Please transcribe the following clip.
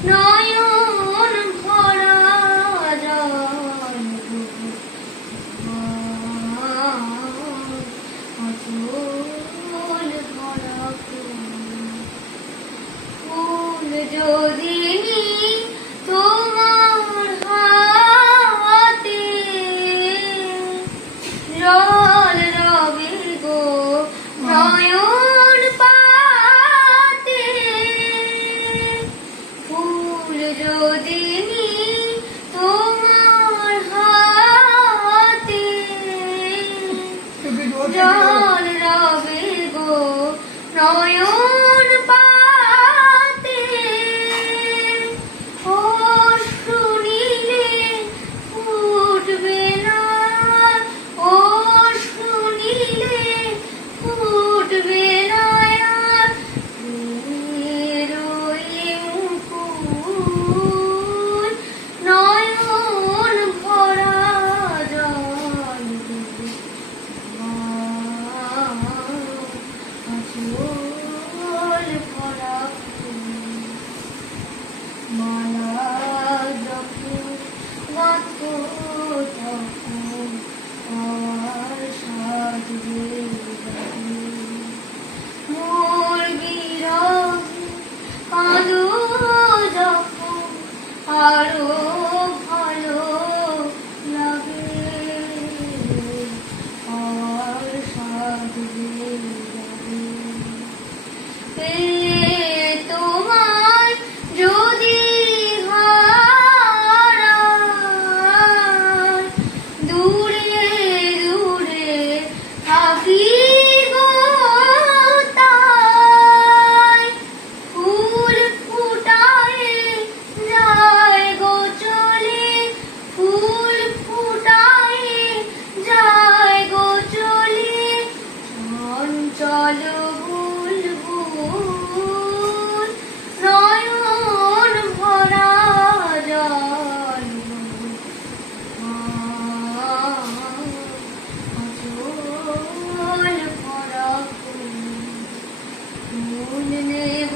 নয়ন ভরা জল আঁচল ভরা ফুল যদি তোমার হাতে জল রবে গো নয়ন পাতে ফুল যদি তোমার হাতে জল রবে গো নয়ন পাতে ও শুনিলে ফুটবে না ও শুনিলে ফুটবে না আর রয়ে মুকুল নয়ন ভরা জল আঁচল ভরা মালা যখন গাঁথো তখন আর সাজবে মোর বিরহ কাঁদো যখন আরো ভালো লাগে আর সাজবে তোমায় যদি হারাই দূরে দূরে থাকি গো তাই ফুল ফুটায় যায় গো চলে ফুল ফুটায় যায় গো চলে চঞ্চল বুলবুল নয়ন ভরা জল আঁচল ভরা ফুল নেব